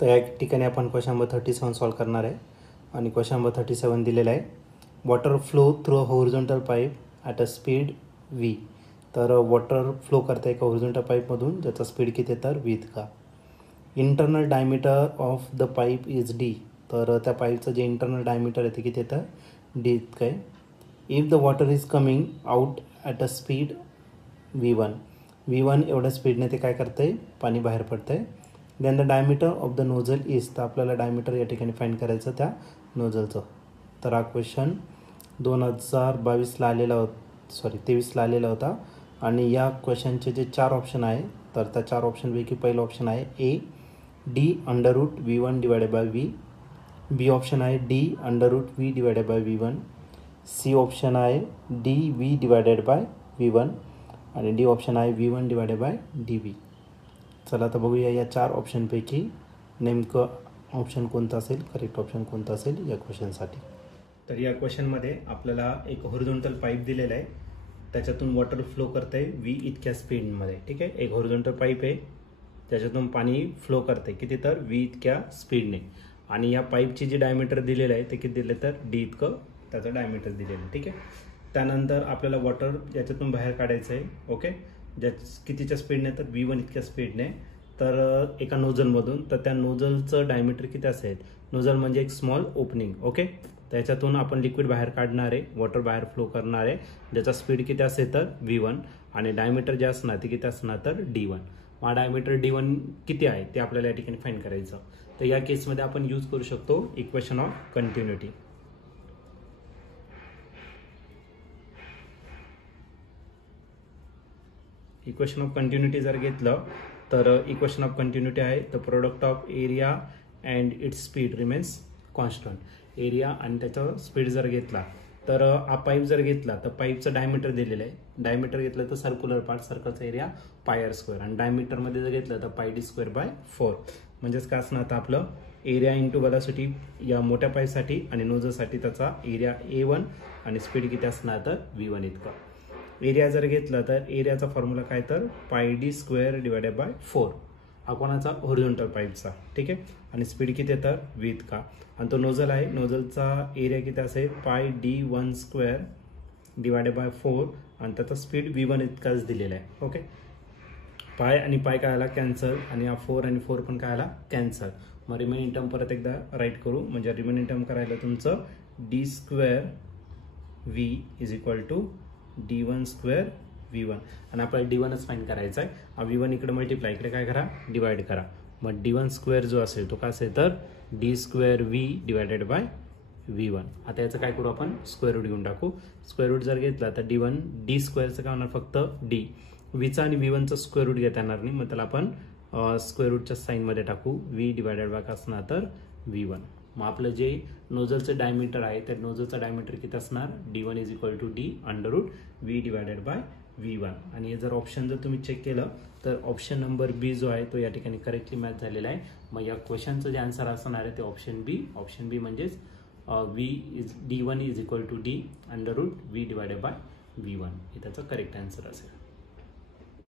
तर या ठिकाणी आपण क्वेश्चन नंबर 37 सॉल्व करणार आहे आणि क्वेश्चन नंबर 37 दिलेला आहे. Water flow through a horizontal pipe at a speed v. तर वॉटर फ्लो करता एका हॉरिझॉन्टल पाईपमधून ज्याचा स्पीड किती आहे तर v इतका. Internal diameter of the pipe is d. तर त्या पाईपचं जे इंटरनल डायमीटर आहे ते किती येतं d इतकं आहे. If the water is coming out at a speed v1 एवढ्या स्पीडने ते काय करतं आहे पाणी बाहेर पडतं आहे. Then the diameter of the nozzle is. तर आपल्याला डायमीटर या ठिकाणी फाइंड करायचं त्या नोझलचं. तर हा क्वेश्चन 2022ला आलेला होता 23ला आलेला होता आणि या क्वेश्चनचे जे 4 ऑप्शन आहे तर त्या 4 ऑप्शनपैकी पहिलं ऑप्शन आहे A D √v1 divided by v. B option आहे D √v divided by v1. C option आहे D v divided by v1 आणि डी ऑप्शन आहे v1 डिवायडेड बाय dv. चला आता बघूया या 4 ऑप्शनपैकी नेमकं ऑप्शन कोणतं असेल, करेक्ट ऑप्शन कोणतं असेल या क्वेश्चनसाठी. तर या क्वेश्चनमध्ये आपल्याला एक हॉरिझॉन्टल पाईप दिलेला आहे, त्याच्यातून वॉटर फ्लो करतं आहे v इतक्या स्पीडमध्ये. ठीक आहे, एक हॉरिझॉन्टल पाईप आहे त्याच्यातून पाणी फ्लो करते किती तर v इतक्या स्पीडने आणि या पाईपची जी डायमीटर दिलेलं आहे ते किती दिले तर d इतकं त्याचं डायमीटर दिलेलं आहे. ठीक आहे, त्यानंतर आपल्याला वॉटर याच्यातून बाहेर काढायचं आहे. ओके, ज्या कितीच्या स्पीडने तर v1 इतक्या स्पीडने तर एका नोझलमधून. तर त्या नोझलचं डायमीटर किती असेल, नोझल म्हणजे एक स्मॉल ओपनिंग. ओके, त्याच्यातून आपण लिक्विड बाहेर काढणार आहे, वॉटर बाहेर फ्लो करणार आहे, ज्याचा स्पीड किती असेल तर v1 आणि डायमीटर जे असणार ते किती असणार तर d1. हा डायमीटर d1 किती आहे ते आपल्याला या ठिकाणी फाइंड करायचं. तर या केसमध्ये आपण यूज करू शकतो equation of continuity. Equation of continuity जर घेतलं तर इक्वेशन ऑफ कंटिन्युटी आहे the product of area and its speed remains constant. Area आणि त्याचा स्पीड जर घेतला तर हा पाईप जर घेतला तर पाईपचं डायमीटर दिलेलं आहे. डायमीटर घेतलं तर सर्क्युलर पार्ट सर्कलचा एरिया πr² आणि डायमीटरमध्ये जर घेतलं तर πd²/4. म्हणजेच काय असणार तर आपलं एरिया इंटू वेलॉसिटी या मोठ्या पाईपसाठी आणि नोझलसाठी त्याचा एरिया a1 आणि स्पीड किती असणार तर v1 इतका. एरिया जर घेतला तर एरियाचा फॉर्म्युला काय तर πd²/4. हा कोणाचा हॉरिझॉन्टल पाईपचा. ठीक आहे, आणि स्पीड किती आहे तर v इतका. आणि तो नोझल आहे, नोझलचा एरिया किती असेल πd1² आणि त्याचा स्पीड v1 इतकाच दिलेला आहे. ओके, पाय आणि पाय काय आला कॅन्सल आणि हा 4 आणि 4 पण काय आला कॅन्सल. मग रिमेनिंग टर्म परत एकदा राईट करू. म्हणजे रिमेनिंग टर्म करायला तुमचं d²v = d1² v1 आणि आपल्याला d1च फाइंड करायचा आहे. हा v1 इकडे मल्टिप्लाय, इकडे काय करा डिवाइड करा. मग d1² जो असेल तो काय असेल तर d²v डिवायडेड बाय v1. आता याचं काय करू आपण स्क्वेअर रूट घेऊन टाकू. स्क्वेअर रूट जर घेतला तर d²चं काय होणार फक्त d. vचा आणि v1चं स्क्वेअर रूट घेता येणार नाही, मग त्याला आपण स्क्वेअर रूटच्या साईनमध्ये टाकू. v डिवायडेड बाय काय असणार तर v1. मग आपलं जे नोझलचं डायमीटर आहे त्या नोझलचं डायमीटर किती असणार d1 = d √v divided by v1. आणि हे जर ऑप्शन जर तुम्ही चेक केलं तर ऑप्शन नंबर बी जो आहे तो या ठिकाणी करेक्टली मॅच झालेला आहे. मग या क्वेश्चनचं जे आन्सर असणार आहे ते ऑप्शन बी म्हणजेच d1 = d √v divided by v1 हे त्याचं करेक्ट आन्सर असेल.